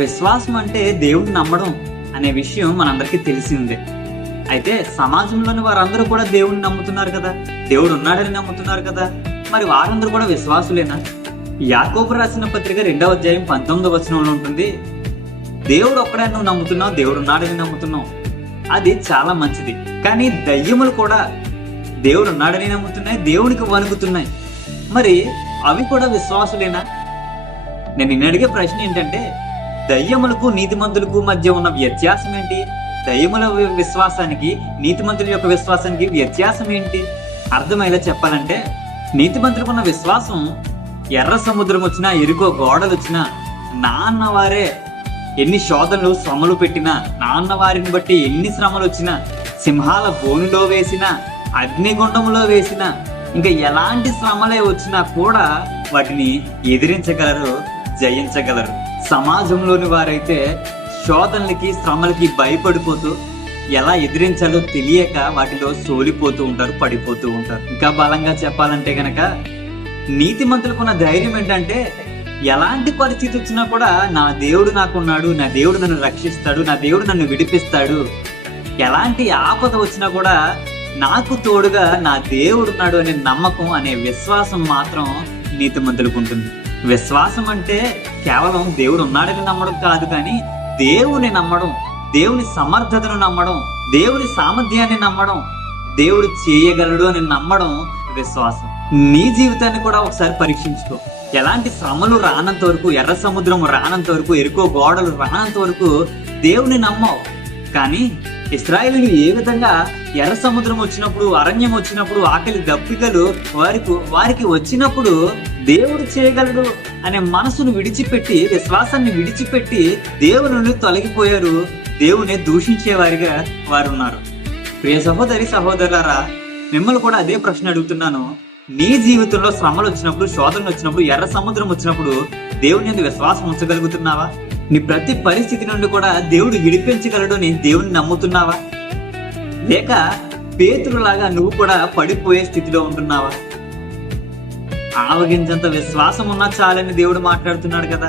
విశ్వాసం అంటే దేవుడిని నమ్మడం అనే విషయం మనందరికీ తెలిసిందే. అయితే సమాజంలోని వారందరూ కూడా దేవుడిని నమ్ముతున్నారు కదా, దేవుడు ఉన్నాడని నమ్ముతున్నారు కదా, మరి వారందరూ కూడా విశ్వాసులేనా? యాకోబు రాసిన పత్రిక 2వ అధ్యాయం 19వ వచనంలో ఉంటుంది, దేవుడు ఒక్కడే నువ్వు నమ్ముతున్నావు, దేవుడు ఉన్నాడని నమ్ముతున్నావు, అది చాలా మంచిది. కానీ దయ్యములు కూడా దేవుడు ఉన్నాడని నమ్ముతున్నాయి, దేవునికి వణుకుతున్నాయి. మరి అవి కూడా విశ్వాసులేనా? నేను నిన్ను అడిగే ప్రశ్న ఏంటంటే, దయ్యములకు నీతిమంతులకు మధ్య ఉన్న వ్యత్యాసం ఏంటి? దయ్యముల విశ్వాసానికి నీతిమంతుల యొక్క విశ్వాసానికి వ్యత్యాసం ఏంటి? అర్థమయ్యేలా చెప్పాలంటే, నీతిమంతులకు ఉన్న విశ్వాసం ఎర్ర సముద్రం వచ్చినా, ఎరుకో గోడలు వచ్చినా, నాన్న వారే ఎన్ని శోధనలు శ్రమలు పెట్టినా, నాన్న వారిని బట్టి ఎన్ని శ్రమలు వచ్చినా, సింహాల బోనులో వేసినా, అగ్నిగుండంలో వేసినా, ఇంకా ఎలాంటి శ్రమలే వచ్చినా కూడా వాటిని ఎదిరించగలరు, జయించగలరు. సమాజంలోని వారైతే శోధనలకి శ్రమలకి భయపడిపోతూ ఎలా ఎదిరించాలో తెలియక వాటిలో సోలిపోతూ ఉంటారు, పడిపోతూ ఉంటారు. ఇంకా బలంగా చెప్పాలంటే గనక నీతిమంతులకున్న ధైర్యం ఏంటంటే, ఎలాంటి పరిస్థితి వచ్చినా కూడా నా దేవుడు నాకున్నాడు, నా దేవుడు నన్ను రక్షిస్తాడు, నా దేవుడు నన్ను విడిపిస్తాడు, ఎలాంటి ఆపద వచ్చినా కూడా నాకు తోడుగా నా దేవుడు ఉన్నాడు అనే నమ్మకం, అనే విశ్వాసం మాత్రం నీతిమంతులకు ఉంటుంది. విశ్వాసం అంటే కేవలం దేవుడు ఉన్నాడని నమ్మడం కాదు, కానీ దేవుని నమ్మడం, దేవుని సమర్థతను నమ్మడం, దేవుని సామర్థ్యాన్ని నమ్మడం, దేవుడు చేయగలడు అని నమ్మడం విశ్వాసం. నీ జీవితాన్ని కూడా ఒకసారి పరీక్షించుకో. ఎలాంటి శ్రమలు రానంత వరకు, ఎర్ర సముద్రం రానంత వరకు, ఎరుకో గోడలు రానంత వరకు దేవుని నమ్మవు. కానీ ఇశ్రాయేలీయులు ఏ విధంగా ఎర్ర సముద్రం వచ్చినప్పుడు, అరణ్యం వచ్చినప్పుడు, ఆకలి దప్పికలు వారికి వచ్చినప్పుడు దేవుడు చేయగలడు అనే మనసును విడిచిపెట్టి, విశ్వాసాన్ని విడిచిపెట్టి దేవుని నుండి తొలగిపోయారు, దేవుని దూషించే వారిగా వారు ఉన్నారు. ప్రియ సహోదరి సహోదరులారా, మిమ్మల్ని కూడా అదే ప్రశ్న అడుగుతున్నాను. నీ జీవితంలో శ్రమలు వచ్చినప్పుడు, శోధనలు వచ్చినప్పుడు, ఎర్ర సముద్రం వచ్చినప్పుడు దేవుని యందు విశ్వాసం ఉంచగలుగుతున్నావా? నీ ప్రతి పరిస్థితి నుండి కూడా దేవుడు విడిపించగలడు అని దేవుని నమ్ముతున్నావా? లేక పేతురులాగా నువ్వు కూడా పడిపోయే స్థితిలో ఉంటున్నావా? ఆవగించంత విశ్వాసం ఉన్నా చాలని దేవుడు మాట్లాడుతున్నాడు కదా.